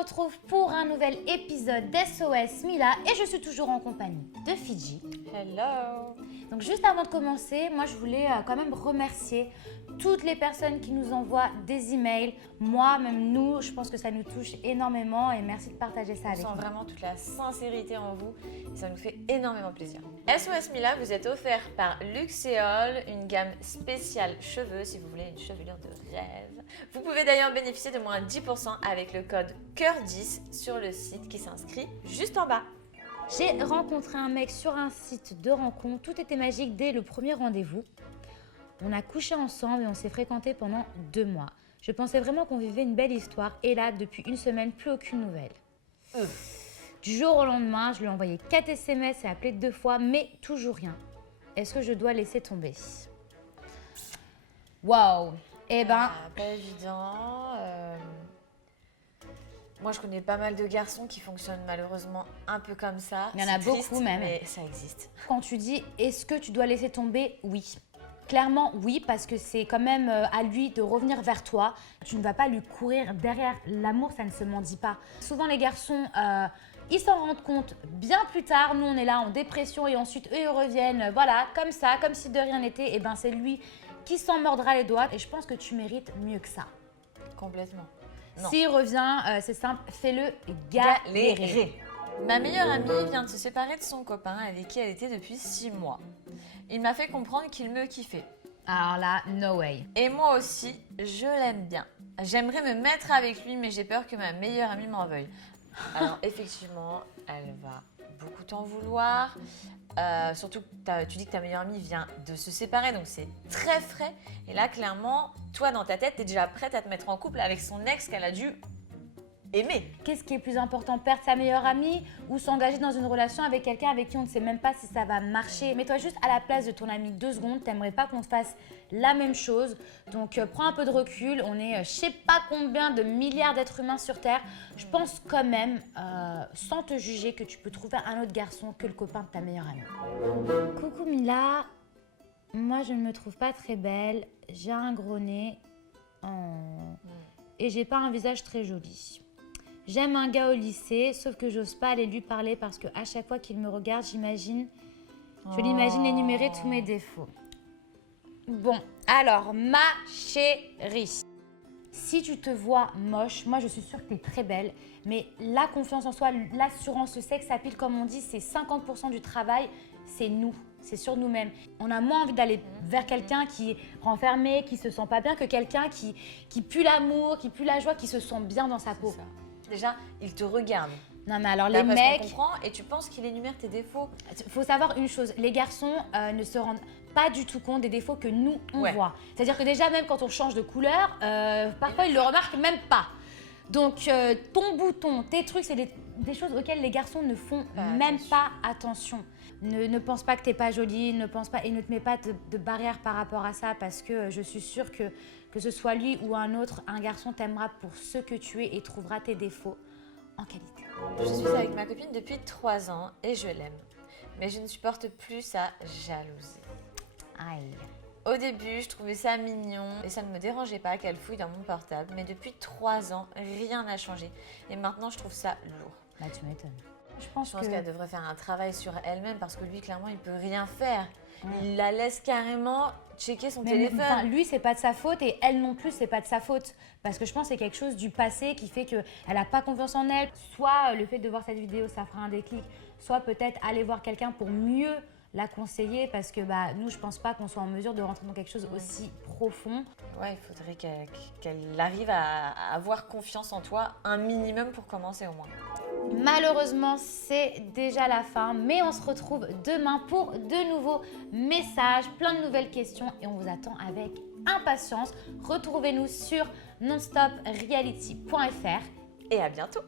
retrouve pour un nouvel épisode d'SOS Mila et je suis toujours en compagnie de Fidji. Hello. Donc juste avant de commencer, moi je voulais quand même remercier toutes les personnes qui nous envoient des emails. Moi, même nous, je pense que ça nous touche énormément et merci de partager ça avec nous. On sent vraiment toute la sincérité en vous et ça nous fait énormément plaisir. SOS Mila vous est offert par Luxéol, une gamme spéciale cheveux si vous voulez une chevelure de rêve. Vous pouvez d'ailleurs bénéficier de moins 10% avec le code COEUR10 sur le site qui s'inscrit juste en bas. J'ai rencontré un mec sur un site de rencontre, tout était magique dès le premier rendez-vous. On a couché ensemble et on s'est fréquentés pendant 2 mois. Je pensais vraiment qu'on vivait une belle histoire et là, depuis une semaine, plus aucune nouvelle. Du jour au lendemain, je lui ai envoyé 4 SMS et appelé 2 fois, mais toujours rien. Est-ce que je dois laisser tomber? Waouh! Eh ben... Pas évident. Moi, je connais pas mal de garçons qui fonctionnent malheureusement un peu comme ça. Il y en a C'est triste, beaucoup même. Mais ça existe. Quand tu dis « est-ce que tu dois laisser tomber ?» Oui. Clairement, oui, parce que c'est quand même à lui de revenir vers toi. Tu ne vas pas lui courir derrière. L'amour, ça ne se mendie pas. Souvent, les garçons, ils s'en rendent compte bien plus tard. Nous, on est là en dépression et ensuite, eux, ils reviennent, voilà, comme ça, comme si de rien n'était. Et ben, c'est lui qui s'en mordra les doigts. Et je pense que tu mérites mieux que ça. Complètement. S'il revient, c'est simple, fais-le galérer. Ma meilleure amie vient de se séparer de son copain avec qui elle était depuis 6 mois. Il m'a fait comprendre qu'il me kiffait. Alors là, no way. Et moi aussi, je l'aime bien. J'aimerais me mettre avec lui, mais j'ai peur que ma meilleure amie m'en veuille. Alors effectivement, elle va beaucoup t'en vouloir. Surtout que tu dis que ta meilleure amie vient de se séparer, donc c'est très frais. Et là, clairement, toi, dans ta tête, t'es déjà prête à te mettre en couple avec son ex qu'elle a dû aimer. Qu'est-ce qui est plus important, perdre sa meilleure amie ou s'engager dans une relation avec quelqu'un avec qui on ne sait même pas si ça va marcher? Mets-toi juste à la place de ton ami 2 secondes, t'aimerais pas qu'on te fasse la même chose. Donc prends un peu de recul, on est je sais pas combien de milliards d'êtres humains sur Terre. Je pense quand même, sans te juger, que tu peux trouver un autre garçon que le copain de ta meilleure amie. Coucou Mila, moi je ne me trouve pas très belle, j'ai un gros nez et j'ai pas un visage très joli. J'aime un gars au lycée, sauf que j'ose pas aller lui parler parce qu'à chaque fois qu'il me regarde, je l'imagine énumérer tous mes défauts. Bon, alors, ma chérie, si tu te vois moche, moi je suis sûre que tu es très belle, mais la confiance en soi, l'assurance, le sexe appeal, comme on dit, c'est 50% du travail, c'est nous. C'est sur nous-mêmes. On a moins envie d'aller vers quelqu'un qui est renfermé, qui se sent pas bien, que quelqu'un qui pue l'amour, qui pue la joie, qui se sent bien dans sa peau. Déjà, il te regarde. Non mais alors les mecs... Parce qu'on comprend et tu penses qu'il énumère tes défauts. Il faut savoir une chose, les garçons ne se rendent pas du tout compte des défauts que nous, on voit. C'est-à-dire que déjà, même quand on change de couleur, parfois ils le remarquent même pas. Donc ton bouton, tes trucs, c'est des choses auxquelles les garçons ne font même pas attention. Ne pense pas que t'es pas jolie, ne pense pas et ne te mets pas de barrière par rapport à ça parce que je suis sûre que ce soit lui ou un autre, un garçon t'aimera pour ce que tu es et trouvera tes défauts en qualité. Je suis avec ma copine depuis 3 ans et je l'aime. Mais je ne supporte plus sa jalousie. Aïe. Au début, je trouvais ça mignon et ça ne me dérangeait pas qu'elle fouille dans mon portable. Mais depuis 3 ans, rien n'a changé. Et maintenant, je trouve ça lourd. Bah, tu m'étonnes. Je pense qu'elle devrait faire un travail sur elle-même parce que lui, clairement, il peut rien faire. Il la laisse carrément checker son téléphone. Enfin, lui, c'est pas de sa faute et elle non plus, c'est pas de sa faute. Parce que je pense que c'est quelque chose du passé qui fait qu'elle n'a pas confiance en elle. Soit le fait de voir cette vidéo, ça fera un déclic. Soit peut-être aller voir quelqu'un pour mieux la conseiller parce que nous, je pense pas qu'on soit en mesure de rentrer dans quelque chose aussi profond. Ouais, il faudrait qu'elle arrive à avoir confiance en toi un minimum pour commencer au moins. Malheureusement, c'est déjà la fin, mais on se retrouve demain pour de nouveaux messages, plein de nouvelles questions et on vous attend avec impatience. Retrouvez-nous sur nonstopreality.fr et à bientôt.